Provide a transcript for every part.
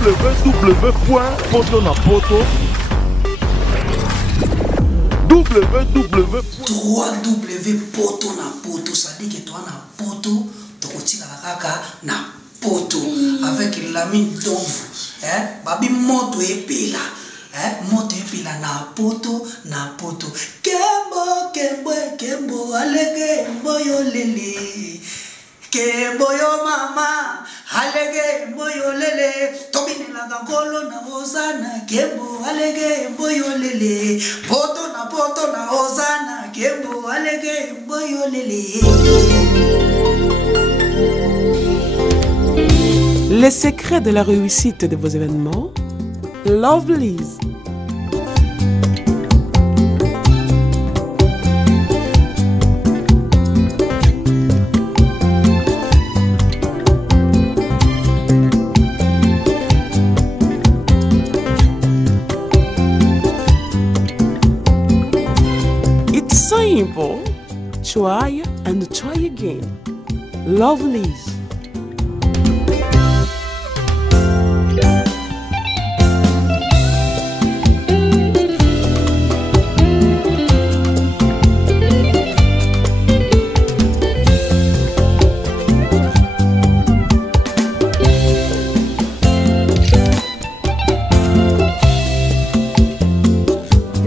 www.potonapoto www.potonapoto, ça dit que toi na poto, tokotika la kaka na poto avec la mine d'ombre, babi moto epela, moto epela na poto, kembo alege mboyo lele, kembo yo mama alege mboyo lele, tobine la gangolo na ozana, kembo alege mboyo lele, poto na ozana, kembo alege mboyo lele. Les secrets de la réussite de vos événements, Lovelyz. It's simple. Try and try again. Lovelyz.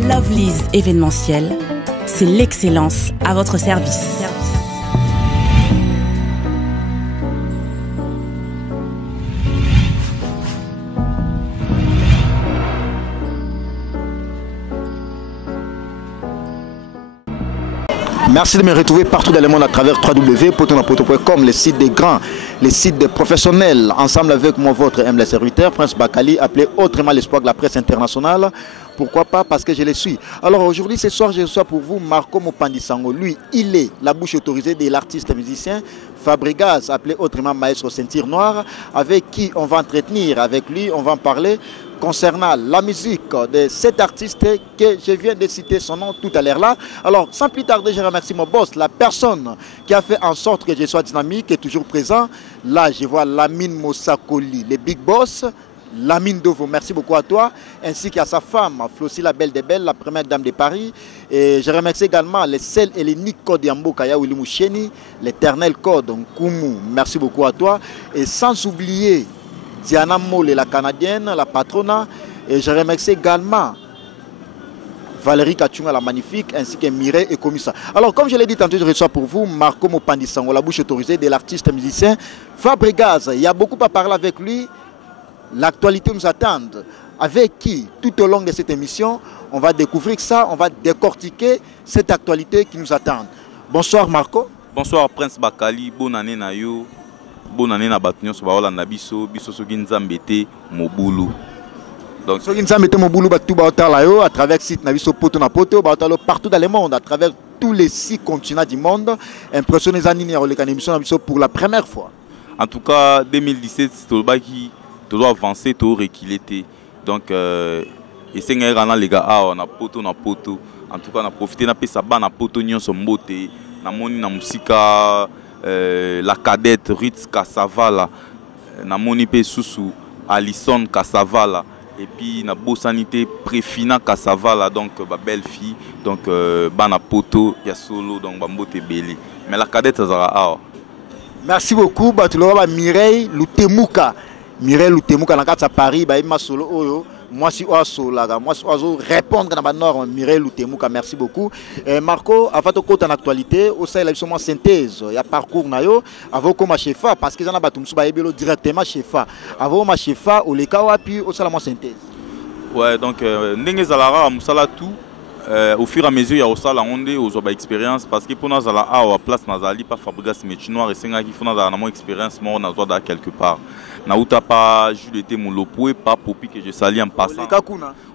Lovelyz événementiel, c'est l'excellence à votre service. Merci de me retrouver partout dans le monde à travers www.potonapoto.com, le site des grands, les sites des professionnels. Ensemble avec moi, votre humble serviteur, Prince Bakali, appelé autrement l'espoir de la presse internationale. Pourquoi pas? Parce que je le suis. Alors aujourd'hui, ce soir, je reçois pour vous Marco Mopandisango. Lui, il est la bouche autorisée de l'artiste musicien Fabregas, appelé autrement Maestro Ceinture Noire, avec qui on va entretenir. Avec lui, on va en parler concernant la musique de cet artiste que je viens de citer son nom tout à l'heure là. Alors, sans plus tarder, je remercie mon boss, la personne qui a fait en sorte que je sois dynamique et toujours présent. Là, je vois Lamine Mossakoli, le big boss. Lamine Dovo, merci beaucoup à toi, ainsi qu'à sa femme, Flossie la belle des belles, la première dame de Paris. Et je remercie également les seuls et l'unique code Yambokaya Wilimoucheni, l'éternel code Nkumu, merci beaucoup à toi. Et sans oublier Diana Mole, la canadienne, la patrona. Et je remercie également Valérie Kachunga, la magnifique, ainsi que Mireille et Komissa. Alors, comme je l'ai dit tantôt, je reçois pour vous Marco Mopandisango, la bouche autorisée de l'artiste musicien Fabregas. Il y a beaucoup à parler avec lui. L'actualité nous attend, avec qui, tout au long de cette émission, on va découvrir ça, on va décortiquer cette actualité qui nous attend. Bonsoir Marco. Bonsoir Prince Bakali, bonne année na yo, bonne année na batunyo so baola na biso, biso soki nzambete mobulu. Donc soki nzambete mobulu batu baotala yo à travers site na biso poto na poto, baotala partout dans le monde, à travers tous les 6 continents du monde. Impressionné zanini ya oleka na émission na biso pour la première fois. En tout cas 2017 tolbaki tu dois avancer, tu dois reculer. Donc, et c'est les gars, on a poto. En tout cas, on a profité de ça, on a poto, on a mbote, on a moni na musika, la cadette Ritz Kassavala, on a moni pe Soussou, Alison Kassavala, et puis on a Bossanité Préfina Kassavala, donc ma belle fille, donc on a poto, il y a solo, donc on a mbote belé. Mais la cadette, ça sera. Merci beaucoup, Mireille Lutemuka. Mireille Lutemuka na kati Paris ba ima solo oyo moi si oasola moi si oazo répondre na ba nord Mireille Lutemuka, merci beaucoup. Marco, avant de côté en actualité au sein la justement synthèse il y a parcours na yo avant comme chefa parce que ça na batumsu ba ebelo directement chefa avant ma chefa au leka wapi au sala moi synthèse. Ouais, donc ndenge zalara musala tout au fur et à mesure il y a aussi la onde aux expérience parce que pour nous à la place nazali pas Fabregas Métinoir et senga qui font dans la expérience moi on a droit d'aller quelque part. Nauta pas Jules était mon lopoué pas Popi que je salue en passant.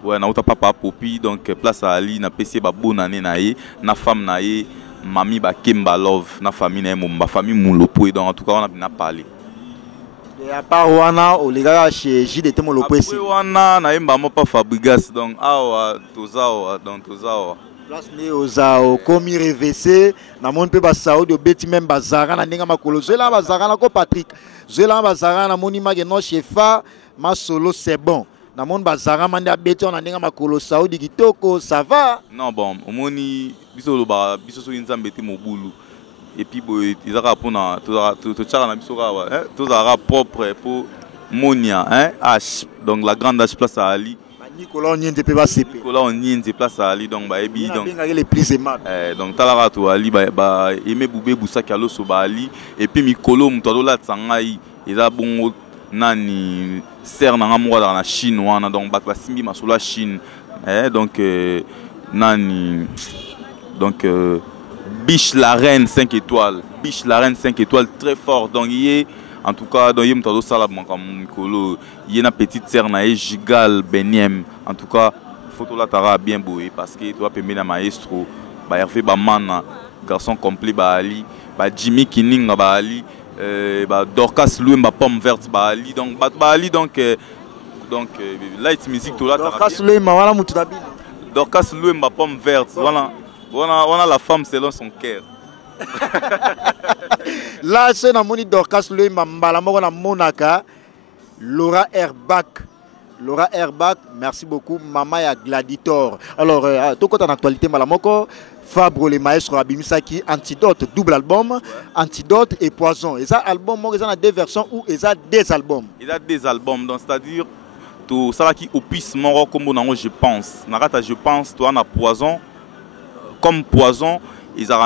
Ouais, nauta pas Popi donc place à Ali na PC ba bonne année naé na femme naé mami ba Kemba Love na famille na ma famille mon lopoué donc en tout cas on a bien parlé. Et à part Wana au les chez Jules était mon lopoué. Wana na emba mo pas Fabregas donc awa tozawa donc tozawa. Place né aux comme RVC na mon pe ba Saoudi au beti même bazara na ndinga makolo zela bazara na ko Patrick zela bazara na monima ke no chefa ma solo c'est bon. Na monde bazara mandi abeti on ndinga makolo Saudi kitoko, ça va? Non bon, omoni biso loba biso so nzambe te mobulu. Et puis ezaka pona to tchaka na biso kawa, hein, to zara propre pour Monia, hein, H. Donc la grande H place à Ali. Nicolas Oniente pe ba CP. Nicolas Oniente place à Ali donc ba ebi donc les plus aimables. Donc talara to Ali ba aimé boubé bousaki alo so ba Ali et puis mikolo muto la tsangai eza bongo nani ser na ngamwa dans la Chine wana donc ba simbi masolo la Chine donc nani donc Biche la reine 5 étoiles, Biche la reine 5 étoiles très fort donc il est en tout cas dans yem tado sala comme Mikolo il y a une petite sœur na Gigal Beniem en tout cas photo là tara bien beau parce que toi peut mettre maestro ba Hervé Bamana garçon complet ba Ali ba Jimmy Kininga ba Ali ba Dorcas Louemba pomme verte ba Ali donc ba Ali donc light music tout là Dorcas Louemba wala mutu dabili Dorcas Louemba pomme verte voilà on a la femme selon son cœur. Là, c'est na moni Dorcas Louemba mbala moko na monaka Laura Herbach. Laura Herbach, merci beaucoup. Maman ya Gladiator. Alors, tout côté en actualité mbala moko Fabre le maestro abimisaki Antidote double album, Antidote et Poison. Et ça album ils ont deux versions ou ils ont des albums. Il a des albums donc c'est-à-dire tout ça qui opus moro comme nango je pense. Narata je pense toi na Poison comme Poison ils ont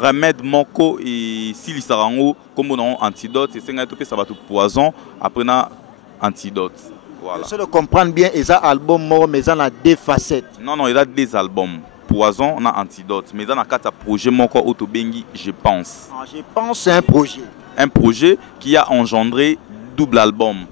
remède moko et s'il sarango comme on antidote et c'est tout ça va tout Poison après na Antidote voilà. Je de comprendre bien ils ont album moro mais ils ont deux facettes. Non il a des albums Poison on a Antidote mais dans quatre projet moko autobengi je pense. Je pense c'est un projet qui a engendré double album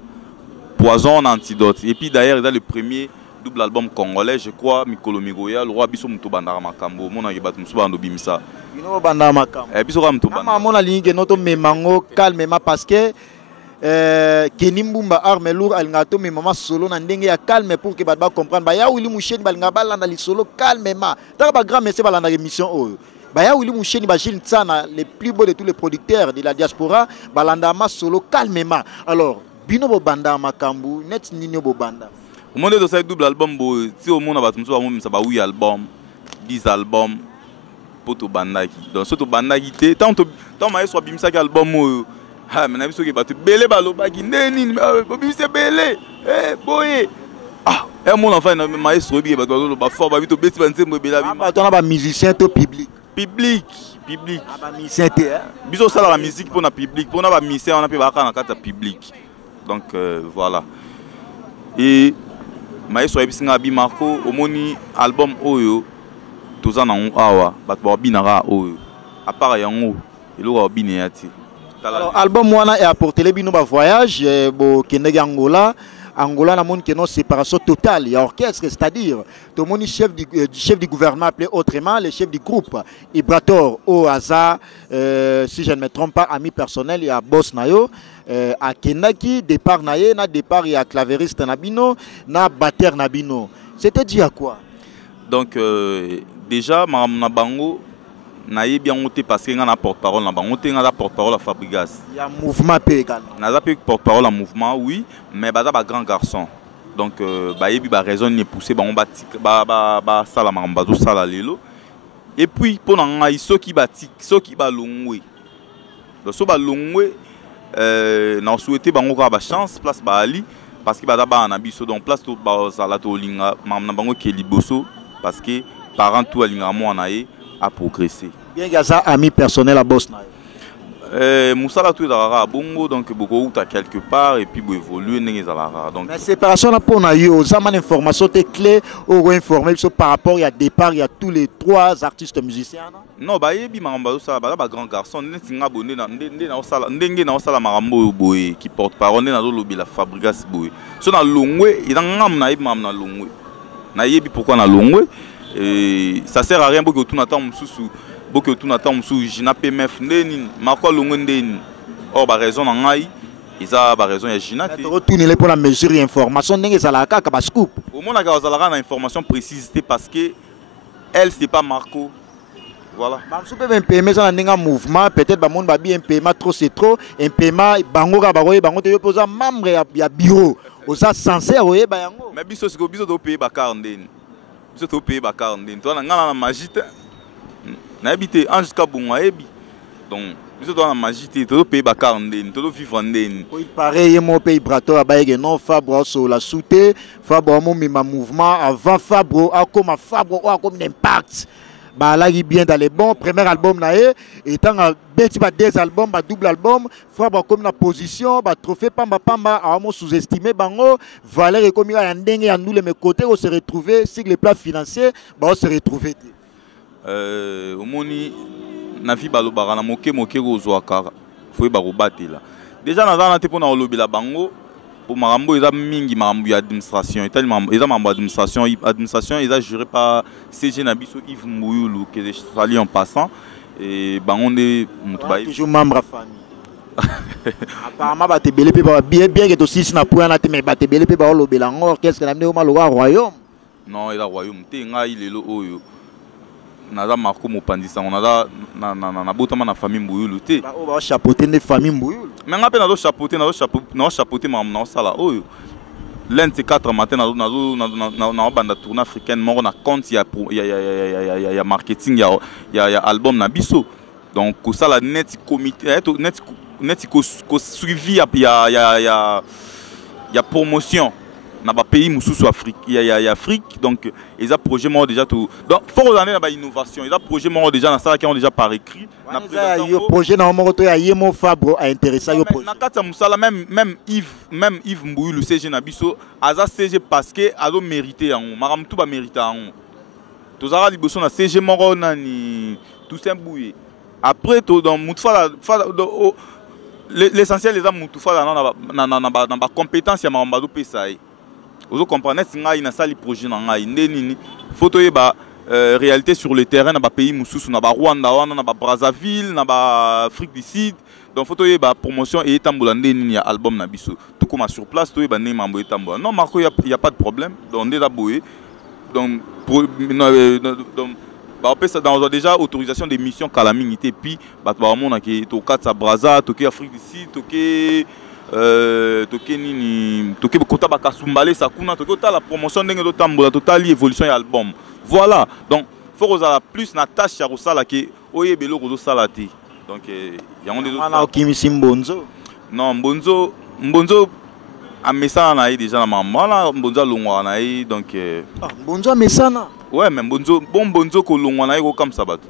Poison on a Antidote et puis d'ailleurs il a le premier double album congolais je crois Mikolo Migoya le roi biso muto bandara makambo mona ke batu muso bando bimisa bino bandara makambo biso ka muto bandara mona ligne noto memango calmement parce que Kenimbumba arme lourd alingato mais maman solo na ndenge ya calme pour que ba comprendre ba ya wili musheni balinga balanda li solo calmement ta ba grand monsieur balanda émission oyo ba ya wili musheni ba Gilles Tsana les plus beaux de tous les producteurs de la diaspora balanda ma solo calmement alors bino bo bandara makambo net nini bo banda au monde de ce double album si au monde abatumso ba mo ça ba 8 albums 10 albums poto bandaki donc surtout bandaki te tant maestro bimisa ki album ah mais na biso ke batu belé balobaki neni bimisa belé boye ah mon enfant na maestro bi batu ba fort ba bito beti banzembo bela bi batu na ba musicien to public ba musicien te biso sala la musique pour na public pour na ba musicien on a pe ba kana kata public donc voilà et maestro ebisinga bi Marco omoni album oyo toza na awa bat ba binara oyo à part yango eloko bineyati alors album wana et apporter les bino ba voyage bo kendega Angola na monde que non séparation totale il y a orchestre c'est-à-dire tout monde chef du gouvernement appelé autrement le chef du groupe Ibrator au hasard si je ne me trompe pas ami personnel il y a boss nayo à Kenaki départ naye na départ il y a clavériste nabino na batteur nabino c'était dit à quoi donc déjà na bango naye bien monté parce que ngana porte-parole na bango te ngana porte-parole à Fabrigas il y a mouvement pe égal naza pe porte-parole à mouvement oui mais baza ba grand garçon donc ba yebi ba raison ni pousser bango ba sala mamba zo sala lelo et puis pour ngai soki ba longwe donc so ba longwe na souhaiter bango ka ba chance place ba ali parce que baza ba na biso donc place to ba sala to linga na bango ke liboso parce que parents tout alinga mo naye à progresser. Bien qu'il y a ça ami personnel à Bosna. Moussala tout est à bongo donc beaucoup à quelque part et puis vous évoluer n'engagez donc. La séparation là pour na yo, ça man information t'es clé ou informer par rapport il y a départ il y a tous les trois artistes musiciens. Non bah yebi maramba ça bah grand garçon n'inga bonné na osala ndenge na osala marambo boy qui porte parole na lobi la Fabrigas boy. So na longwe il ngam na yebi na longwe. Na yebi pourquoi na longwe et ça sert à rien beaucoup tout n'attend mususu beaucoup tout n'attend mususu jina PMF ndeni mako longo ndeni or ba raison ngai isa ba raison ya jina te retourner pour la mesure information ndenge ça la kaka ba scoop au monde a za la information précise parce que elle c'est pas Marco Voilà. Mamsou peut un paiement ça un mouvement peut-être ba monde ba bien paiement trop c'est trop un paiement bango ka ba te poser membre ya bureau oza sincère oye ba yango Mais biso siko biso to payer ba 40 ndeni. Biso to payer ba 40 ndeni. To na ngana na magite. Na habité en jusqu'à Bungwa ebi. Donc biso to na magite to payer ba 40 ndeni, to vivre ndeni. Oui pareil mon pays brato abaye non Fabro sur la souté Fabro mon mouvement avant Fabro a comme Fabro a comme impact. Bah là il bien dans les bons premier album là et tant bêti ba deux albums ba double album Fabro comme la position ba trophée pamba a mon sous-estimé bango valeur comme il y a ndenge ya nous les mes côtés on se retrouver sur les plans financiers bah on se retrouver au moni na fi balobaka na moke kozwaka faut ba robatela déjà na te pona olobela bango pour marambo eza mingi marambo ya administration eza mambo administration eza géré par CG Nabiso Yves Mbouyulu que je salue en passant et bango nde mutu ba toujours membre famille apparemment ba te belé pe ba bien que to six na point na te mais ba te belé pe ba olobela ngor qu'est-ce que na mne o maloa royaume non eza royaume te ngai lelo oyo naza marko mopandisa naza na botama na famille Mbouyulu te ba o ba chapeauter ne famille Mbouyulu mais nga pe nazo chapeauter mam na sala oyo lundi 4 matin na banda tournée africaine moko na compte ya marketing ya album na biso donc ko sala net comité net ko suivi ya promotion na ba pays mususu Afrique Afrique donc ils a projet mort déjà tout donc faut regarder na ba innovation ils a projet mort déjà na ça qui ont déjà par écrit na projet na mort to ya Yemo Fabro a intéressé yo projet na kata musala même Yves Mbouyulu CG na biso aza CG parce que azo mériter yango maram tout ba mériter yango tozara liboso na CG moko nani tout Mbouye après to dans mutfala l'essentiel les a mutfala na ba compétence ya maram bazo pesa vous comprenez si ngai na sali projet na ngai ndeni photo yeba réalité sur le terrain na ba pays mususu na ba Rwanda wana na ba Brazzaville na ba Afrique du Sud donc photo yeba promotion et tambola ndeni ya album na biso tout comme sur place to yeba ndeni mambo tambola non Marco y a pas de problème donc déjà boye donc bah dans déjà autorisation d'émission calamité puis bah mona ki to katsa Brazza to ki Afrique du Sud to ki toke nini toke kota bakasumbale sakuna toke la promotion ndenge tambola totali évolution ya album voilà donc faut que plus na tâche ya kosala ke oyebelo ko sala te donc yango ndezo ana okimisi mbonzo non mbonzo amesana na déjà na mama mbonzo alongwa na donc mbonzo amesana ouais mais mbonzo ko longwa na ko comme sabat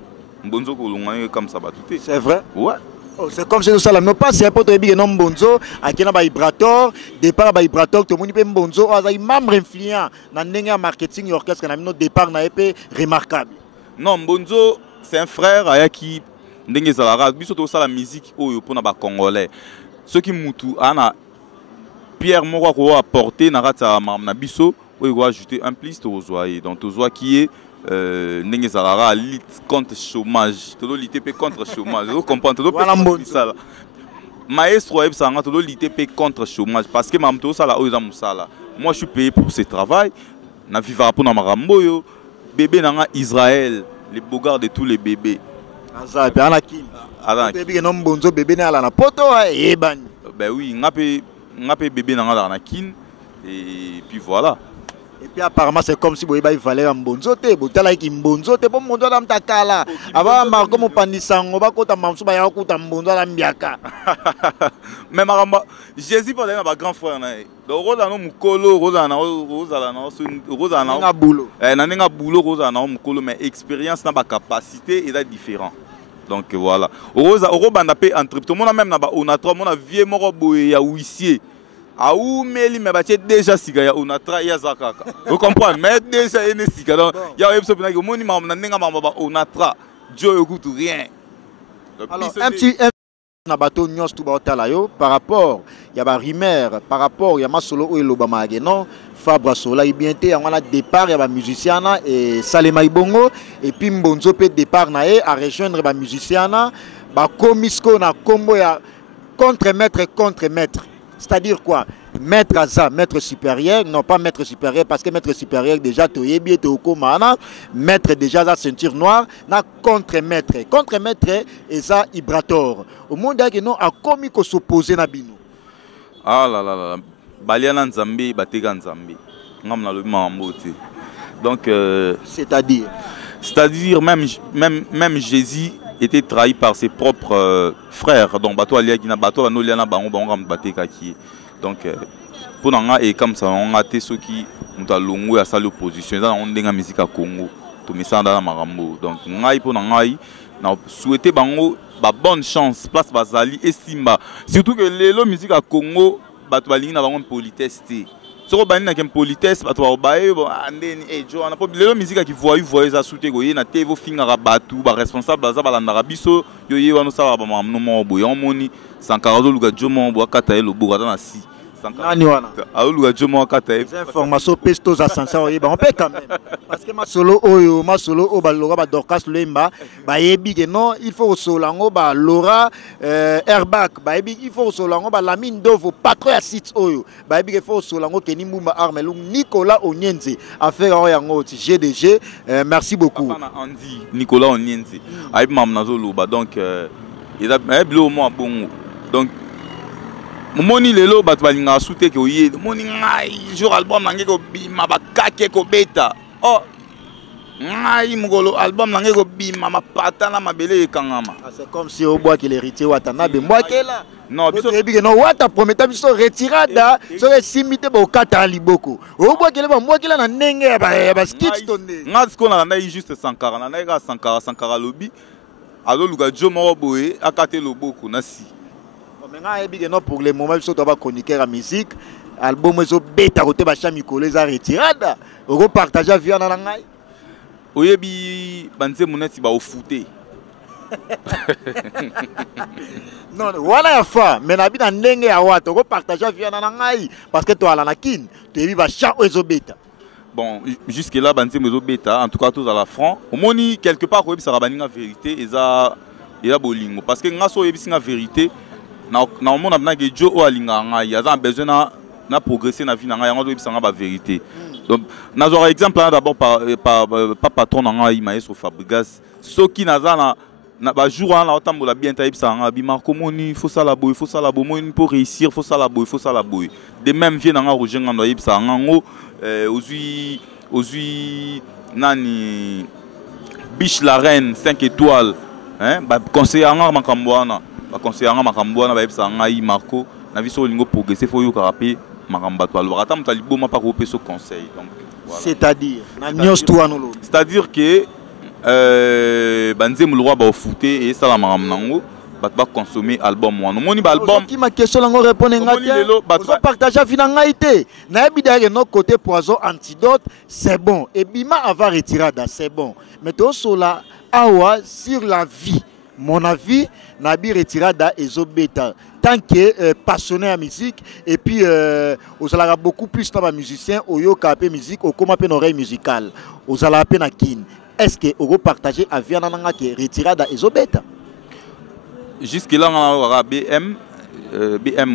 mbonzo ko longwa na comme sabat c'est vrai ouais. Oh, c'est comme si nous salam non pas c'est un peu de bien non bonzo à qui na ba vibrator départ ba vibrator tout le monde peut bonzo a un membre influent dans ndenge marketing orchestre na notre départ na épée remarquable non bonzo c'est un frère aya qui ndenge zalara biso to sala musique oyo pona ba congolais ceux qui mutu ana Pierre moko ko apporter na rata na biso oyo ajouter un plus to zoyer donc to zoa qui est ndenge zalara lutte contre chômage to lutter contre chômage vous comprenez to ça maestro eb sanga to lutter contre chômage parce que mam to sala oyo za musala moi je suis payé pour ce travail na vivre pour na marambo yo bébé nanga Israël les bogards de tous les bébés ça pe ana ki bébé non bonzo bébé na ala na poto e ban ben oui ngape bébé nanga na kin et puis voilà. Et puis apparemment c'est comme si il fallait un bonzo te botala ki mbonzo te bon mondo na mtakala aba marko mopandisango bakota mamsu ba yakuta mbonzo la mbiaka mais maramba Jésus pas na ba grand frère na donc roza no mukolo roza na boulot na ninga boulot roza na mukolo mais expérience na ba capacité est différent donc voilà roza banda pe entrepreneur mona même na ba onatra mona vieux moko boye ya huissier aoumeli mais batie déjà siga ya onatra ya zakaka vous comprenez mais déjà ene siga donc ya ebso pena ko moni mam na ndinga mamba ba onatra Dieu écoute rien alors un petit na bateau nyos tout ba yo par rapport ya ba rumeur par rapport ya masolo o elobama non Fabra Sola ibente ya wana départ ya ba musiciana et Salema Ibongo et puis Mbonzo pe départ na e à rejoindre ba musiciana ba komisko na combo ya contre maître c'est-à-dire quoi maître Aza, maître supérieur, non pas maître supérieur, parce que maître supérieur déjà, tu es bien, tu es au maître déjà la ceinture noire, na contre-maître. Contre-maître, et ça, Ibrator. Au monde, il y a commis qu'on s'oppose à Bino. Ah là là là, Baliana Nzambi, Batega Nzambi. Donc, c'est-à-dire même Jésus était trahi par ses propres frères. Donc, Bato Aliagina, Bato Anoliana, Bango Bateka qui. Donc, pour nous, et comme ça, on a été ceux qui ont à l'ongou à sa opposition. On a une musique à Congo, tout mais ça dans la Marambo. Donc, on a pour nous souhaité Bango bonne chance, place Bazali et Simba. Surtout que les musiques à Congo, Bato Aliagina, Bango politesse. Si on a une politesse, on a une musique qui voit ça soutien, on a des gens responsable, on information pestos ascenseur on peut quand même parce que ma solo balora dorcas lemba ba yebi que non il faut solango ba lora airbag ba yebi il faut solango ba lamine dovo patro ya site oyo ba yebi il faut solango keni mbumba armelung Nicolas Onyenze affaire yango GDG merci beaucoup Andy Nicolas Onyenze ayib mam nazolo ba donc il a bleu moi bon donc moni lelo bat balinga soute ke oye moni ngai jour album nange ko bima bakake ko beta oh ngai mugolo album nange ko bima mapata na mabele ekangama c'est comme si au bois que l'héritier watana be moi ke là non biso ebi no wata prometa biso retirada so simité ba okata liboko au bois que le moi ke là na ndenge ya ba skits tonné ngai ko na ndai juste 140 na ndai ka 140 lobi alo luka jomo boye akate loboko na si. Pour le moment, je suis chroniqueur à musique. Album est bêta côté bacha Mikolo les a retirada. On repartage via na ngai. Oyebi banze moneti ba ofouté. Non, voilà ya fa, mais na bi na ndenge ya wata, on repartage via na ngai parce que toi la nakin, tu ebi bacha ezo bêta. Bon, jusque là banze mezo bêta, en tout cas tous à la franc. Au moni quelque part oyebi ça rabaninga vérité eza bolingo parce que ngaso oyebi singa vérité. Na monde na que Joe o alinga ngai ya za besoin na progresser na vie na ngai yango do bisanga ba vérité. Donc na zo exemple d'abord par patron na ngai maestro Fabregas soki naza na ba jour na otambola bien ta bisanga bi marco moni faut ça la boy moni pour réussir faut ça la boy de même vient na Roger ngando bisanga ngo ozui nani biche la reine 5 étoiles hein ba conseiller nga makambwana conseiller makambo na bayebisa ngai Marco na viso olingo progresser faut yo karape makambo to alors ata mutali boma pa ko peso conseil donc voilà. C'est-à-dire que banze mulwa ba ofouté et ça la makambo nango bat ba consommer album wana moni ba album qui ma question lango répondre ngati ba partager vina ngai té na ebida que notre côté poison antidote c'est bon et bima avant retirada c'est bon mais to sola awa sur la vie. Mon avis, Nabi retirada ezobeta tant que passionné à musique et puis vous allez beaucoup plus dans musicien au yo kapé musique au comment une oreille musicale vous allez appeler na kin est-ce que vous partagez à Viana nanga que retirada ezobeta jusque là on a BM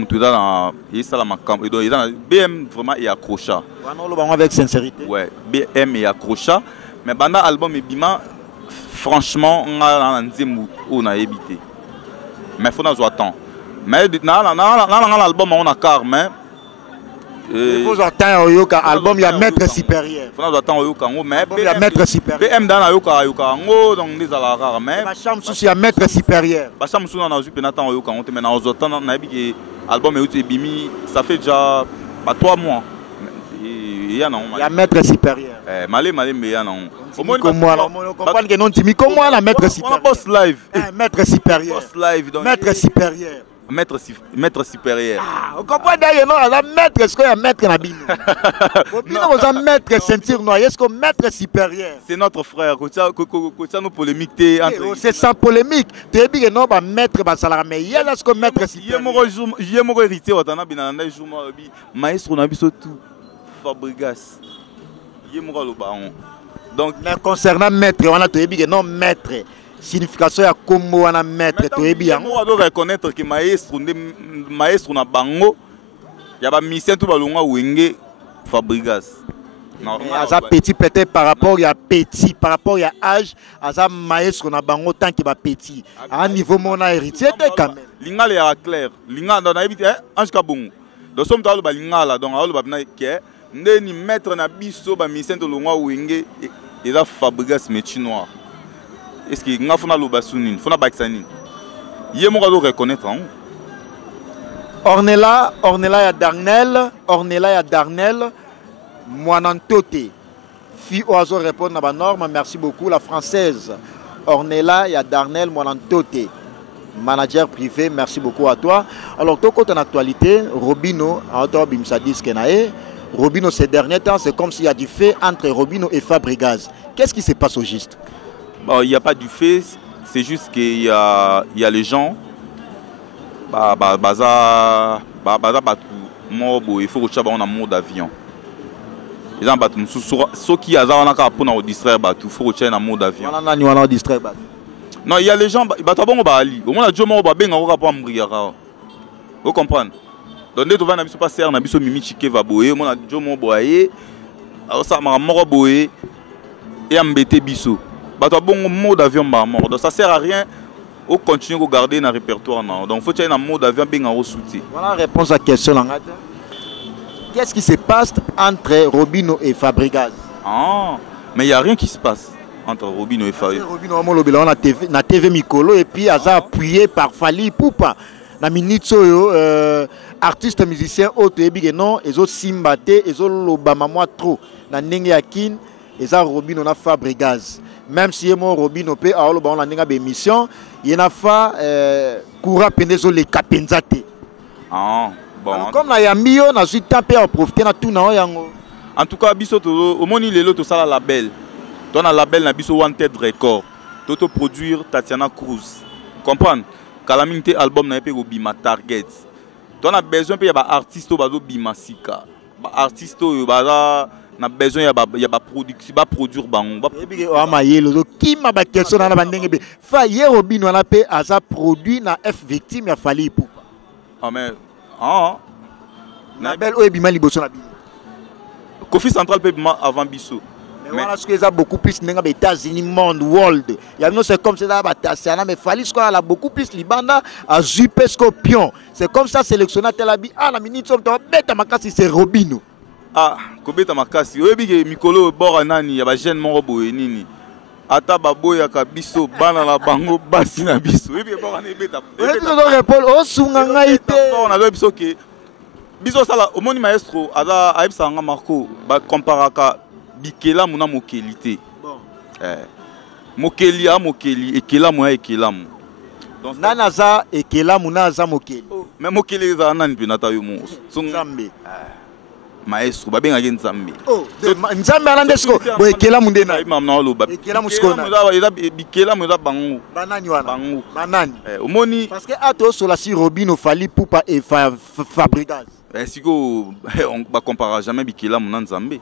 tout dans il ça la macam et donc BM vraiment est accrocha avec sincérité ouais BM est accrocha mais banda album et bima franchement on a on a évité mais faut nous attendre mais l'album on a carrément il faut attendre yoka album il y a maître supérieur faut nous attendre yoka mais il y a maître supérieur BM dans yoka ngo donc des ala rare mais ba chambre sous il y a maître supérieur ba chambre sous na jupe n'attend yoka on te mais nous attend na bi album est bimi ça fait déjà 3 mois il y a maître supérieur malé mais ya non comme moi on comprend que non timi comme moi la maître supérieur boss live maître supérieur boss live donc maître supérieur maître supérieur on comprend d'ailleurs non la maître est-ce qu'il y a maître na bino bino vous maître ceinture noire est-ce que maître supérieur c'est notre frère ça nous polémique entre c'est sans polémique tu dis que non ba maître ba salara mais il y a là ce que maître supérieur je mo hérité watana binana jour maestro na biso tout Fabregas yemo lo baon. Donc mais concernant maître on a te dit que non maître signification ya kombo wana maître to ebi yango on doit reconnaître que maestro na bango Il y a des missions tout balonga Wenge Fabregas. Aza petit peut-être par rapport à petit, par rapport à âge, Aza maestro na bango tant qu'il va petit. À un niveau mon héritier quand même. Lingala ya clair. Lingala dans habité ange kabongo. Donc somme talo ba lingala donc alo ba na ke ndeni mettre na biso ba mission to longa Wenge et là Fabregas métier noir. Est-ce que nga fona lo basuni, fona bakisani. Yé mo ka do reconnaître hein. Ornella ya Darnel, Moanantote. Fille oiseau répond à ma norme, merci beaucoup. La française, Ornella ya Darnel, Moanantote. Manager privé, merci beaucoup à toi. Alors, tout côté en actualité, Robino, Robino ces derniers temps, c'est comme s'il y a du fait entre Robino et Fabregas. Qu'est-ce qui se passe au juste? Bon, il n'y a pas du fait, c'est juste qu'il y a les gens. Il faut que on a mode d'avion. Les gens ceux qui ont pour distraire il faut que on mode d'avion. Non, il y a les gens au moins vous comprenez? Donc dès que vous avez pas serre na biso mimi chike va boyer mon jomo boyer alors ça m'a mort boyer et embêter biso. Bato bon mode d'avion ba mort. Donc ça sert à rien. On continue à garder dans le répertoire. Donc, il faut que tu aies un mot d'avion bien en soutien. Voilà la réponse à la question. Qu'est-ce qui se passe entre Robino et Fabregas? Ah, mais il n'y a rien qui se passe entre Robino et Fabregas. Robino a na TV Mikolo et puis il a appuyé par Fali Poupa. Na minitso artiste musicien autre et non et autres Simbate et autres Lobama moi trop. Na Nenge Yakin et ça Robino na Fabregas. Même si mon Robino peut avoir on a une émission, il y a fa courant penezo les kapenzate. Ah bon. Alors, comme na yambio na suis tapé en profiter na tout na yango. En tout cas biso to au moni lelo to sala label. Ton na label na biso Wanted Record. Toto produire Tatiana Cruz. Comprendre? Calamité album na pe go bima target. Ton a besoin pe ya ba artiste bazo bima sika. Ba artiste yo baza na besoin ya ba production ba produire bango ba amayelo qui ma ba question na bandenge be fa ye Robino na pe aza produit na F victime ya Fali Poupa. Ah mais na bel o ebima liboso na bi Kofi Central pe avant biso. Mais voilà ce que ça beaucoup plus nenga be États-Unis monde world. Ya non c'est comme ça ba Tatiana mais Fali ce qu'on a beaucoup plus libanda a Jupe Scorpion. C'est comme ça sélectionné tel abi la minute somme to beta makasi c'est Robino. Ah, kobeta makasi. Oyebi ke mikolo bora nani ya ba jeune moko boye nini. Ata baboya ka biso bana la bango basi na biso. Oyebi ke bora na beta. Oyebi to répondre o sunga ngaite. On a biso ke biso sala omoni maestro ada aibsa nga Marco ba comparaka bikela muna mokelité. Bon. Mokeli a mokeli ekela mo ekela mo. Donc nana za ekela muna za mokeli. Mais mokeli za nani pinata yo mo. Nzambe. Maestro babenga ke Nzambe. Oh, Nzambe alandesko bo ekela munde na. Ekela muskona. Bikela mo da bango. Banani wana. Bango. Banani. Omoni parce que ato sur la si Robino Fali Poupa et Fabregas. Siko on ba compara jamais bikela mo na Nzambe.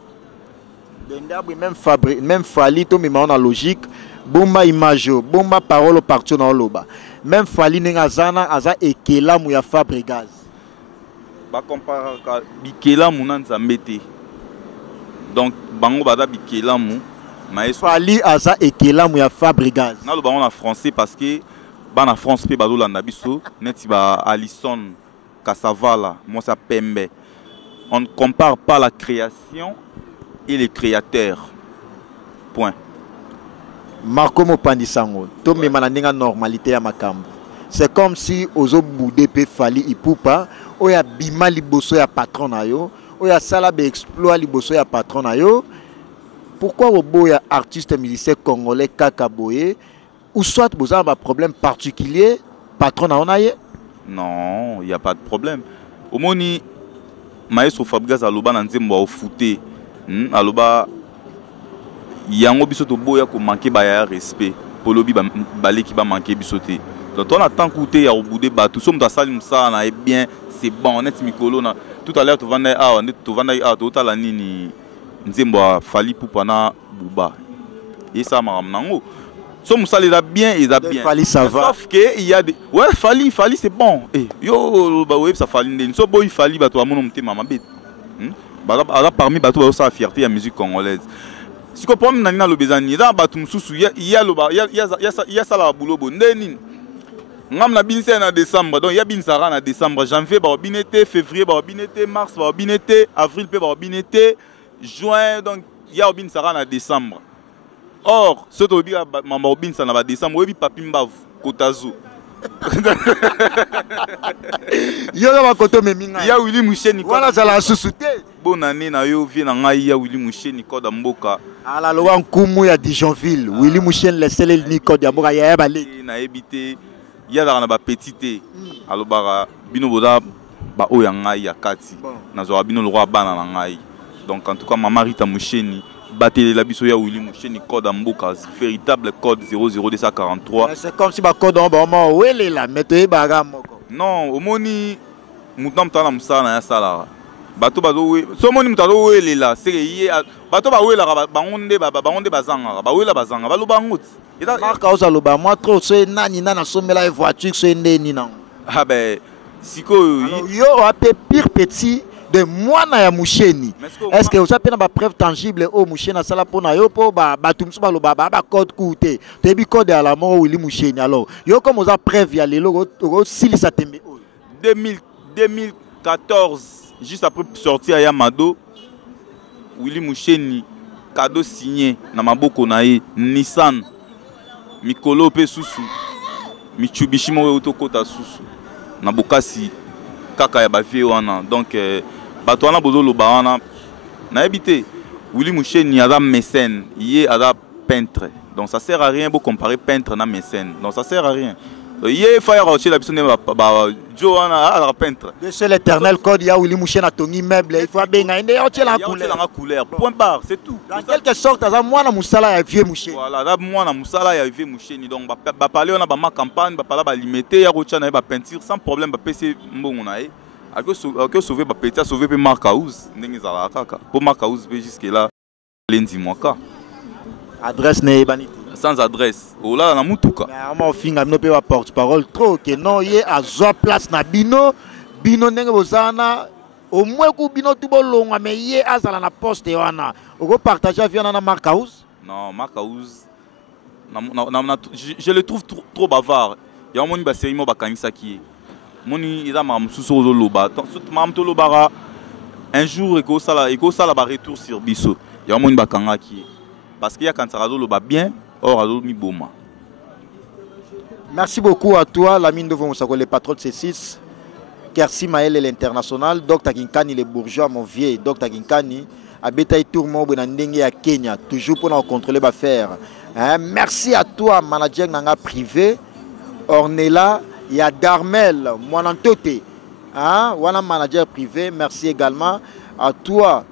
Même Fali to mi na logique bomba image bomba parole partout na loba. Même Fali ninga zana aza ekela mu ya Fabregas. Ba compara bikela mu na Nzambe te. Donc bango bada bikela mu maestro Fali aza ekela mu ya Fabregas. Na lo bango na français parce que ba na France pe bazo landa biso neti ba Alison Kassavala moi ça Pembe. On ne compare pas la création et les créateurs. Point. Marco Mopandisango, to me manandinga normalité ya makambo. C'est comme si ozo boudé pe Fali Ipupa, oya bima liboso ya patron na yo, oya sala be exploit liboso ya patron na yo. Pourquoi oboya artiste musicien congolais kaka boye ou soit boza un problème particulier patron na onaye? Non, il y a pas de problème. Omoni maestro Fabregas aloba na nzembo au fouté. Aloba yango biso to boya ko manquer ba ya respect polobi baleki ba manquer biso te. Donc on attend coûter ya oboude ba tout somme ta salle musa na bien c'est bon net mikolo na tout à l'heure to vanda to ta la nini nzembo Fali Poupa na buba et ça ma nango So Moussa il a bien, il a bien. Fali ça va. Sauf que il y a des ouais Fali c'est bon. Eh yo bah ouais ça Fali ndeni. So boy Fali ba to amono mte mama bet. Bah parmi ba to ça fierté la musique congolaise. Si ko pom nani na lobezani da ba tumsusu il y a ça la boulot bon ndeni. Ngam na bin en décembre donc il y a bin sara en décembre, janvier ba binete, février ba binete, mars ba binete, avril pe ba binete, juin donc il y a bin sara en décembre. Or ce to bi mama bin sa na décembre, obi papimba kotazo. Yo ba koto meminga. Ya Willy Moucheni voilà ça la susute. Bonne année na yo vie na ngai ya Willy Moucheni koda mboka. Ala lo wan kumu ya Dijonville, Willy Moucheni le sele ni code ya mboka ya bale. Na ebité ya na ba petite. Alo bara bino boda ba o ya ngai ya kati. Na zo bino lo bana na ngai. Donc en tout cas maman Rita Moucheni battre la biso ya Willy Moucheni code mboka véritable code 00243. C'est comme si ba code on ba mo wele la meto ba moko. Non, omoni mutam tana musala ya sala. Bato bazo we so moni mutalo wele la c'est yé bato ba wela bangonde bazanga ba wela bazanga ba lo bangot. Marka oza lo ba moi trop so nani na somela voiture so ndeni na. Ah ben siko yo a pire petit de moi na ya Moucheni. Est-ce que vous avez une preuve tangible au Moucheni sala pona yo po ba tumsu ba lo ba code coûté. Tebi code à la mort Willy Moucheni alors. Yo comme vous a preuve ya lelo go silisa tembe. 2014 juste après sortir à Yamado Willy Moucheni cadeau signé na maboko na ye Nissan Mikolo pe susu Mitsubishi mo utokota susu na bokasi kaka ya ba vie wana donc bato wana bozo lo ba wana na habité Willy Moucheni ada mécène yé ada peintre donc ça sert à rien pour comparer peintre na mécène donc ça sert à rien yé fa ya rocher la personne ba Joana ala peintre de seul éternel code ya Willy Moucheni a tongi meuble il faut benga inde on tient la couleur point barre c'est tout dans quelque sorte ça moi na musala ya vieux Moucheni voilà là moi na musala ya vieux Moucheni donc ba parler on a ba campagne ba parler ba limiter ya rocher na ba peinture sans problème ba PC mbongo na ye que sauver ba petit sauver pe Mark House ndenge za kaka pour Mark House jusque là lundi moka adresse ne banité sans adresse oh là na mutuka mais on finga no pe porte parole trop que non yé a zo place na bino ndenge bozana au moins ku bino tu bolonga mais yé azala na poste wana oko partager via na Mark House non Mark House je le trouve trop bavard ya moni ba série mo ba kanisa ki moni ida mam suso loba tout mam to lobara un jour eko sala ba retour sur biso ya moni ba kanga ki parce qu'il y a quand ça loba bien or alo mi boma. Merci beaucoup à toi l'ami de vous le patron de C6 Kersi Maël l'international Dr Kinkani les bourgeois mon vieux Dr Kinkani a bétail tourment ndenge à Kenya toujours pour contrôler ba faire. Merci à toi manager nanga privé Ornella il y a Darmel Mwanantote wana manager privé merci également à toi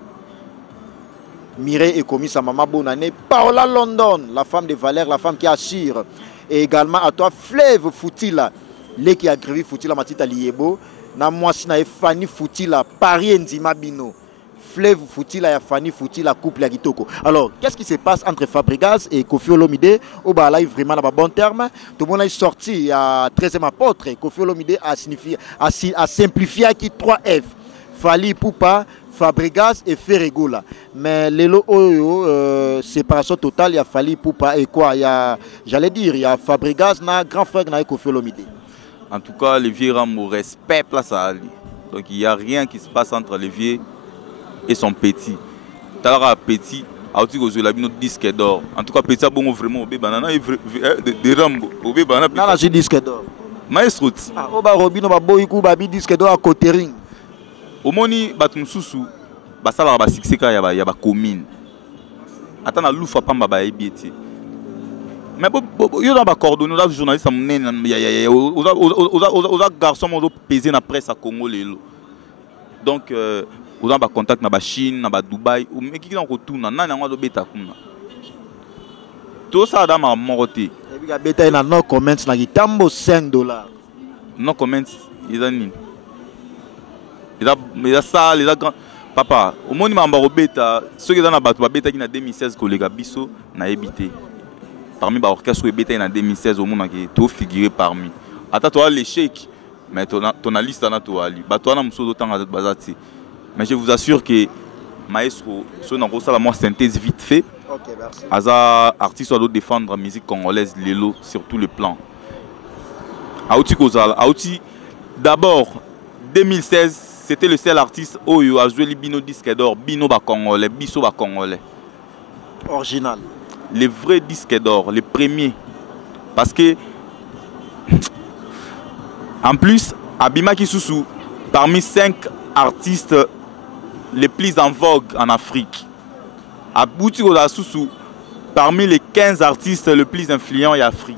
Mireille et commis sa maman bonne année Paola London la femme de Valère la femme qui assure et également à toi Fleuve Foutila les qui a grévé Foutila Matita Liebo na moi si na Fanny Foutila Paris Ndima Bino Fleuve Foutila et Fanny Foutila couple à Kitoko. Alors qu'est-ce qui se passe entre Fabregas et Koffi Olomide au bas là vraiment dans bon terme tout le monde est sorti à 13e apôtre Koffi Olomide a signifié a simplifié qui 3F Fali Poupa Fabregas et Ferregola. Mais Lelo séparation totale, il y a Fali Poupa et quoi? Il y a, j'allais dire, il y a Fabregas, na grand frère na Koffi Olomide. En tout cas, les vieux rendent respect place à Ali. Donc il n'y a rien qui se passe entre les vieux et son petit. T'as petit, a aussi la notre disque d'or. En tout cas, petit a bon vraiment au banana de Rambo. Au banana. Non, là j'ai disque d'or. Maestro. Ah, au bas Robino ba boyiku ba bi disque d'or à Cotering. Au moni batumususu basala ba succès ka ya ba commune atana lufa pamba ba ebieti mais yo dans ba coordonner la journaliste amnene oza garçon mo peser na presse à Congo lelo donc oza ba contact na ba Chine na ba Dubai mais qui dans retourna nana ngo do beta kuna tout ça dans ma morte et puis ga beta na no comment na kitambo $5 no comment izani il a ça, il a grand. Papa, au moment où je bêta, ceux qui sont dans la bête qui na 2016 collègue biso na habité. parmi les orchestres qui en 2016 au monde qui tout figuré parmi. Attends toi l'échec mais ton liste na toi ali. Ba toi na muso d'autant à bazati. Mais je vous assure que maestro so na ça la moi synthèse vite fait. OK, merci. Aza artiste doit défendre la musique congolaise lelo sur tous les plans. Aouti Kozala, Aouti d'abord 2016 c'était le seul artiste Oyo a joué le Bino disque d'or, Bino ba congolais, Biso ba congolais. Original. Les vrais disques d'or, les premiers. Parce que en plus, Abima Kisusu, parmi 5 artistes les plus en vogue en Afrique. Abouti Kozala, parmi les 15 artistes les plus influents en Afrique.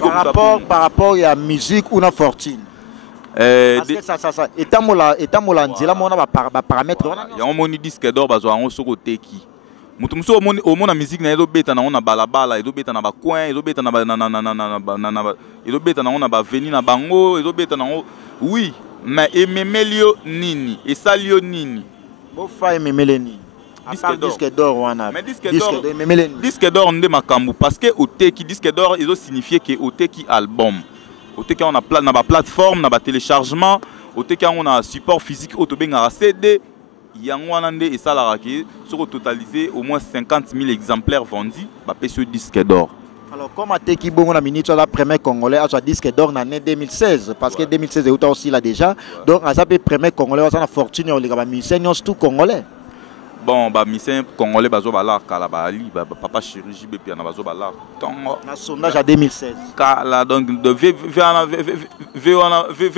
Par rapport à la musique ou la fortune. Parce que ça étant mola nzela mona ba paramètres il y a un moni disque d'or bazo on soko teki mutu muso au mona musique na edo beta na ona balabala edo beta na ba coin edo beta na edo beta na ona ba veni na bango edo beta na oui mais ememelio nini et salio nini bo fa ememele nini disque d'or wana mais disque d'or nde makambu parce que oteki disque d'or ezo signifier que oteki album. Au cas on a na plateforme, na téléchargement, au cas on a support physique, au benga CD, yango anande et ça la raki, sur totalisé au moins 50 000 exemplaires vendus, bah ce disque d'or. Alors comment teki bongo na minute la premier congolais a disque d'or en année 2016 parce que 2016 est aussi là déjà. Donc à ça peut premier congolais a fortune les gars musiciens tout congolais. Bon bah musiciens congolais bazo balar kala ba ali papa chirurgie bepi na bazo balar tongo na sondage à 2016 kala donc de ve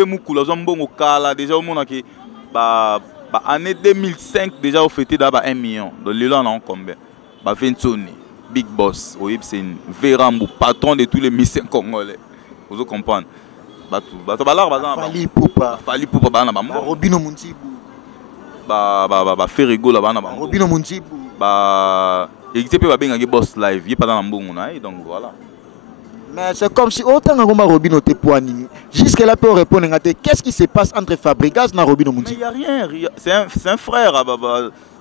mukula zombongo kala déjà au monde que bah année 2005 déjà au fêté d'aba 1 million donc le là on combien bah Vinconi Big Boss c'est Verambu patron de tous les musiciens congolais vous comprenez bah tout balar Fali Poupa ba na ba Robino Muntibu faire rigolo là-bas. Robino Muntibu. Il était pas bien boss live, il est pas dans le donc voilà. Mais c'est comme si autant que Robino te poignine. Jusqu'à là pour répondre qu'est-ce qui se passe entre Fabregas et Robino Muntibu? Il n'y a rien, c'est un frère,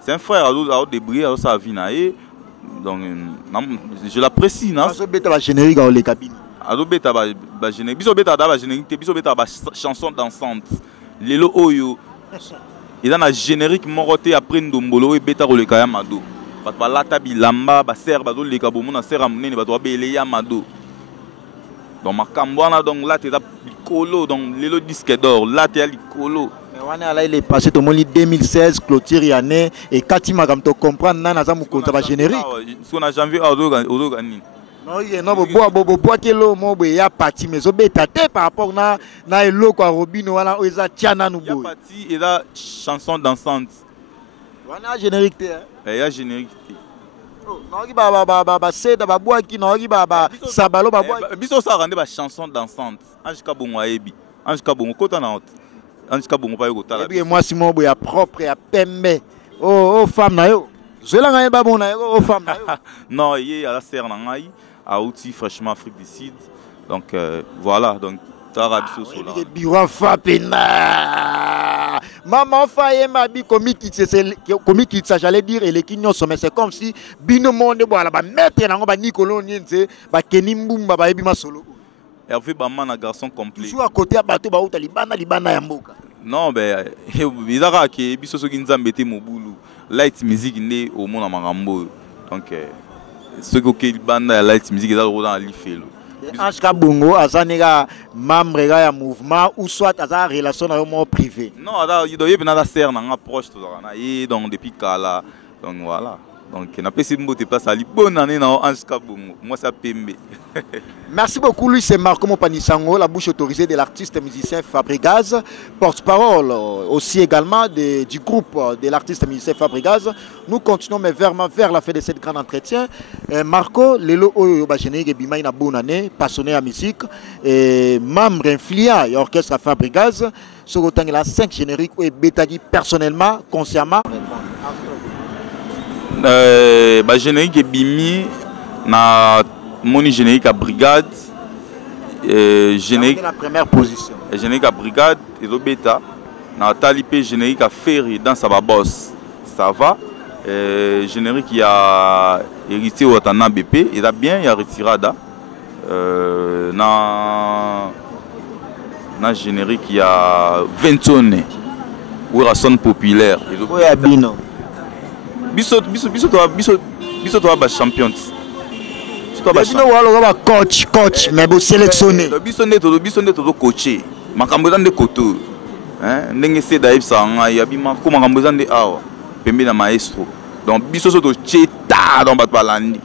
c'est un frère à débrouiller à sa vie donc je l'apprécie non. Ça bête la générique dans les cabines. Ado beta ba générique, biso beta da générique, biso beta ba chanson dansante. Lelo oyo il y a un générique moroté après Ndombolo et Beta Roleka Yamado. Parce que là, tabi lamba, ba ser bazo le kabo mona ser amune ba to bele Yamado. Donc ma cambouana donc là tu as colo donc le disque d'or là tu as colo. Mais wana là il est passé au moni 2016 clôture année et Katima comme to comprendre nana za mu konta ba générique. Si on a janvier odo gani. Non, bois que l'eau il y a parti mais au bêta par rapport na elo kwa Robino wala oza tiana nou boy. Il y a parti et la chanson dansante. Wana générique té. Il y a générique. Oh, non ba seda ba bois ki non ba sabalo ba bois. Biso ça rendre ba chanson dansante. Anjika bongo ayebi. Anjika bongo kota na hot. Anjika bongo pa yoko tala. Et moi si mon boy a propre ya pembe. Oh femme na yo. Zela nga ba bon na yo oh femme na yo. Non, il y a la serre na ngai. À outil fraîchement Afrique du Sud. Donc voilà, donc Tarabiso Sola. Biwa Fapena. Maman Faye ma bi comique ça j'allais dire et les quignons mais c'est comme si bino monde voilà ba mettre na ba Nicolo Nienze ba Kenimbumba ba ebima solo. Hervé Bamana garçon complet. Toujours à côté à bateau ba uta libana ya mboka. Non ben bizarre que biso so kinzambe te mobulu. Light music né au monde marambo. Donc ce que bande la light music est dans l'ifelo. Anjika bongo azanega membre ya mouvement ou soit aza relation na yo privé. Non, il doit y avoir une serre na approche tout ça et donc depuis kala donc voilà. Donc n'a pas si mbote place ali bonne année na Anjika bongo. Moi ça pembe. Merci beaucoup Luis Marco Mopanisango, la bouche autorisée de l'artiste musicien Fabregas, porte-parole aussi également du groupe de l'artiste musicien Fabregas. Nous continuons mais vers la fin de cette grand entretien. Marco, Lelo Oyo Générique Bima une bonne année, passionné à musique, et membre influent de l'orchestre Fabregas. Sur autant il a 5 génériques où il bétagi personnellement, consciemment. Générique Bimi na moni générique à brigade générique la première position générique à brigade et do bêta na talipé générique à ferry dans sa boss ça va Générique, il y a hérité Watana BP, il a bien, il y a retirada. Dans générique, il y a Ventone, où la sonne populaire. Oui, Abino. Biso toi champion. Abino walo coach, mais vous sélectionné. Biso ne to coaché. Makambo dans de koto. Hein, ndenge c'est daïb ça ngai abima ko makambo dans de awa. Pembe na maestro. Donc biso so to cheta dans bat balandi.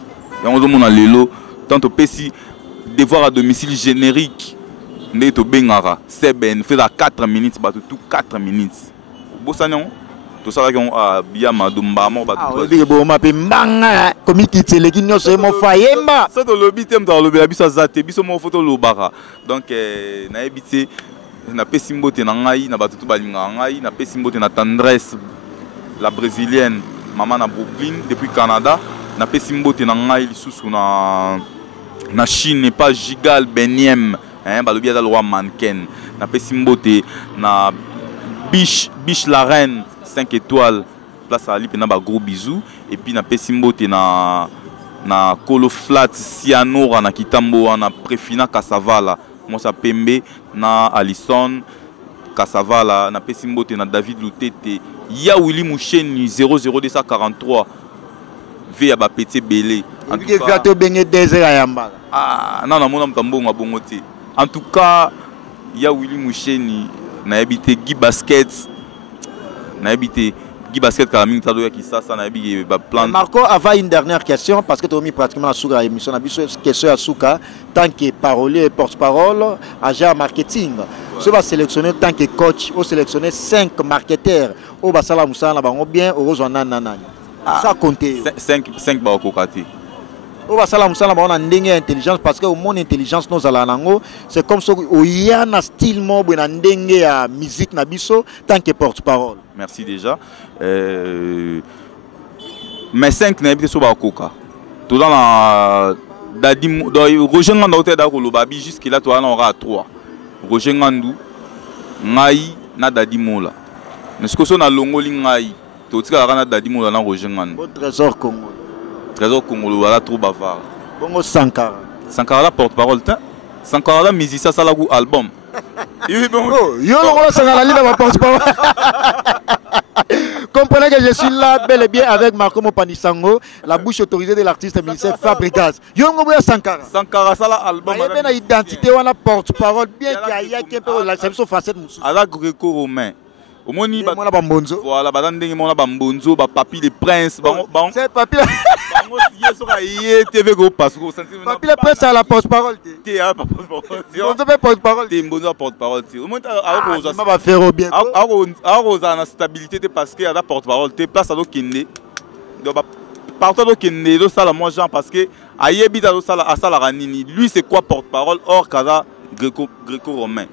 Et on demande lelo tant to pesi devoir à domicile générique. Ndé to bengara. C'est ben fait à 4 minutes batu tout 4 minutes. Bosanon tout ça là qu'on bien madumba mo batu. Ah oui bon ma pe mbanga comme qui tele qui nyo so mo fayemba. Ça to lobby tem dans lobby biso zate biso mo photo lobara. Donc na ebité na pesi mbote na ngai na batu tout balinga ngai na pesi mbote na tendresse la brésilienne maman na Brooklyn depuis Canada na pesi mbote na ngai lisusu na Chine pas Gigal Beniem hein balobi ya loi mannequin na pesi mbote na Biche la reine 5 étoiles place à Lipe na ba gros bisous et puis na pesi mbote na Kolo Flat Sianora na Kitambo na Prefina Kasavala moi ça Pembe na Alison Kasavala na pesi mbote na David Lutete ya Willy Moucheni 00243 V ya ba petit belé en tout cas to benye désert yamba non na mona mtambongo abongote en tout cas ya Willy Moucheni na habité Guy Basket na habité Guy Basket Kalaming Tado ya Kisasa na habité ba plan. Marco avant une dernière question parce que tu as mis pratiquement la souka émission na biso question à souka tant que parolier et porte-parole agent marketing ce va sélectionner tant que coach ou sélectionner 5 marketeurs au basala musala bango bien au rozana nana ça compter 5 ba kokati. On va salam salam on a une intelligence parce que au monde intelligence nous allons c'est comme ça au yana style mob na ndenge ya musique na biso tant que porte-parole. Merci déjà. Mais 5 na habité so ba koka. Tout dans la dadi Roger Ngandou te da ko lobabi jusque là toi on aura 3. Roger Ngandou ngai na dadi mola. Mais ce que so na longoli ngai to tika na dadi mola na Roger Ngandou. Trésor Congo. Trésor Congolo voilà trop bavard. Bongo Sankara. Sankara la porte-parole Sankara la musicien ça la go album. Yo le Sankara la ma porte-parole. Comprenez que je suis là bel et bien avec Marco Mopanisango, la bouche autorisée de l'artiste ministère Fabrikas. Yo ngo Sankara. Sankara ça la album. Il y a une identité ou la porte-parole bien qu'il y a qui peut la seule facette musu. Ala gréco-romain. Au moni ba bambonzo. Voilà ba ndenge mona bambonzo ba papi les princes ba. C'est papi. Bango sié so ka yé TV go parce que senti. Papi les princes à la porte-parole. Té à porte-parole. On te fait porte-parole. Té mbonzo porte-parole. Au moni a ko ça va faire bien. A ko za na stabilité parce que a la porte-parole té place à do kinde. Donc partout do kinde do sala moi Jean parce que ayebi do sala a sala ranini. Lui c'est quoi porte-parole hors kaza gréco-romain.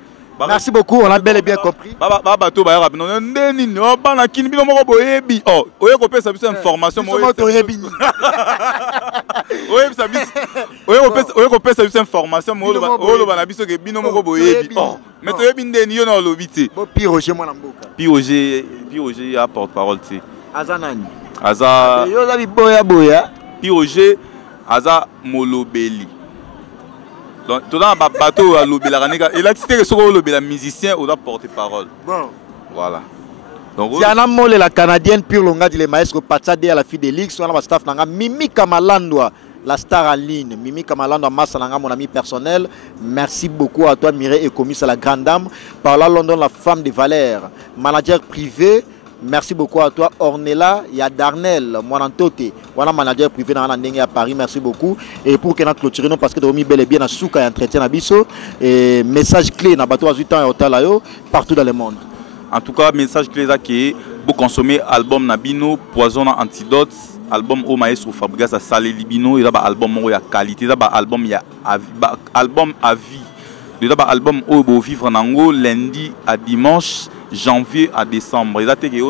Merci beaucoup, on a bel et bien compris. Bato ba rapide non ndeni no bana kini bino moko boyebi oh oye ko pesa biso information mo oyebi oye ko pesa biso information mo lo bana biso ke bino moko boyebi oh mais to yebi ndeni yo na lobi te bo Piroger mwana mboka Piroger ya porte-parole te aza nani aza yo za boya Piroger aza molobeli. Donc, tout dans le bateau, il a cité que le musicien ou le porte-parole. Bon. Voilà. Donc, si on a molé la canadienne, puis on a dit les maestros Patsade à la Fidélix, on a un staff, Mimi Kamalandwa, la star en ligne. Mimi Kamalandwa, Massalanga, mon ami personnel. Merci beaucoup à toi, Mireille et commis à la grande dame. Par là, London, la femme de Valère, manager privé. Merci beaucoup à toi, Ornella. Il y a Darnell, Moanantote. Voilà, manager privé dans à Paris. Merci beaucoup. Et pour que nous clôturions, parce que nous avons bel et bien à Souka et entretien à Bisso. Et message clé, dans bateau à 8 ans et au partout dans le monde. En tout cas, message clé, c'est que vous consommez album Nabino, Poison Antidote, album au maestro Fabrikas à Salé Libino. Il y a un album de qualité, il y a un album à vie. Il y a un album au vivre en lundi à dimanche. janvier à décembre.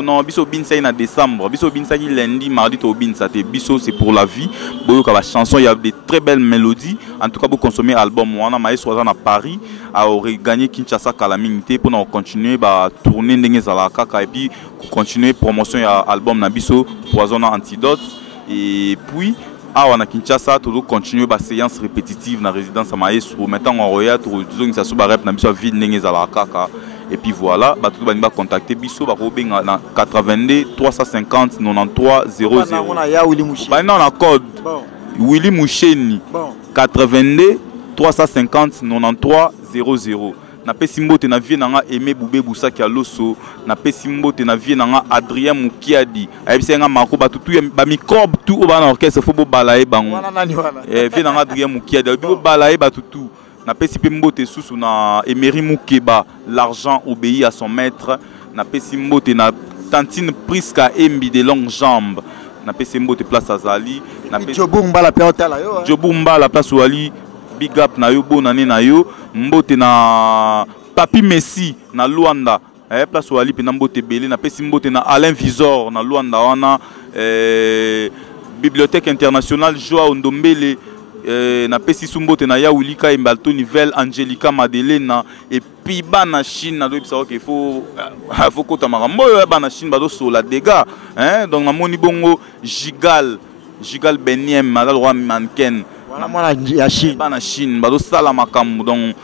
Non, biso binsa en décembre, biso binsa qui lundi, mardi to binsa te biso c'est pour la vie. Boyo ka chanson, il y a des très belles mélodies. En tout cas, vous consommez album. On a maïs à Paris, à gagner Kinshasa Calamité pour nous continuer à tourner ndenge zalaka et puis continuer promotion ya album na biso Poison Antidote. Et puis on a Kinshasa toujours continuer ba séance répétitive na résidence à maestro. Maintenant on roya tout zone ça suba rep na biso ville ndenge zalaka. Et puis voilà, bah tout le monde va contacter biso ba robenga na 82 350 93 00. Bah non la code. Willy Moucheni. 82 350 93 00. Na pesimbo te na vie nanga Aimé Boubé Boussaki Aloso, na pesimbo te na vie nanga Adrien Mukiadi. Ayebisa nga mako ba tutu ba microbe tout ba na orchestre fo bo balaye bango. Vie nanga Adrien Mukiadi, bo balaye ba tutu. Na pesimbo te susu na Emery Moukeba, l'argent obéit à son maître. Na pesimbo te na Tantine Priska Embi de longues jambes. Na pesimbo te place Azali. Na Jobumba la place la yo. Jobumba la place Wali. Big up na yo bonane na yo mbote na Papi Messi na Luanda place Wali pe na mbote belé na pesi mbote na Alain Visor na Luanda wana Bibliothèque internationale Joao Ndombele na pesi sumbote na Yaoulika Mbalto Nivel Angelica Madeleine et puis bana Chine na do bisa que faut kota makambo yo bana Chine bado so la dégâts donc na moni bongo Gigal Beniem madal roi mannequin ya Chine bana Chine bado sala makambo donc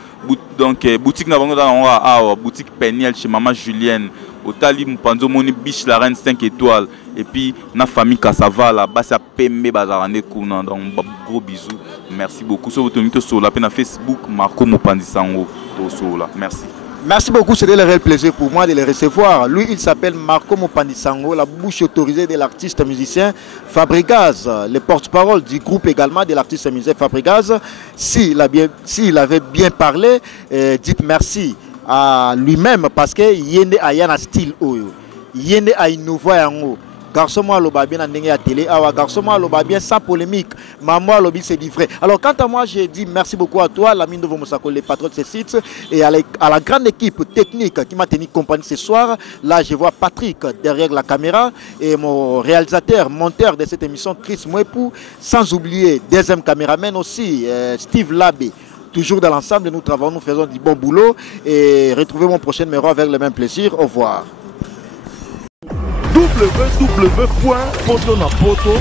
boutique na bango dans boutique Peniel chez maman Julienne Otali Mpanzo moni biche la reine 5 étoiles et puis na famille Kassava là bas ça pembe bazarane kuna donc gros bisous merci beaucoup sur votre minute sur la pena Facebook Marco Mopandisango to là merci. Merci beaucoup, c'était le réel plaisir pour moi de le recevoir. Lui, il s'appelle Marco Mopandisango, la bouche autorisée de l'artiste musicien Fabrigaz, le porte-parole du groupe également de l'artiste musicien Fabrigaz. S'il avait bien parlé, dites merci à lui-même parce que yende ayana style oyo, yende a innové yango. Garçon moi le bien en à télé, garçon moi le bien sans polémique, maman le c'est livré. Alors quant à moi, j'ai dit merci beaucoup à toi, l'ami de Vomosako, les patrons de ce site, et à la grande équipe technique qui m'a tenu compagnie ce soir. Là, je vois Patrick derrière la caméra et mon réalisateur, monteur de cette émission, Chris Mouepou, sans oublier deuxième caméraman aussi, Steve Labé. Toujours dans l'ensemble, nous travaillons, nous faisons du bon boulot et retrouvez mon prochain numéro avec le même plaisir. Au revoir. www.potonapoto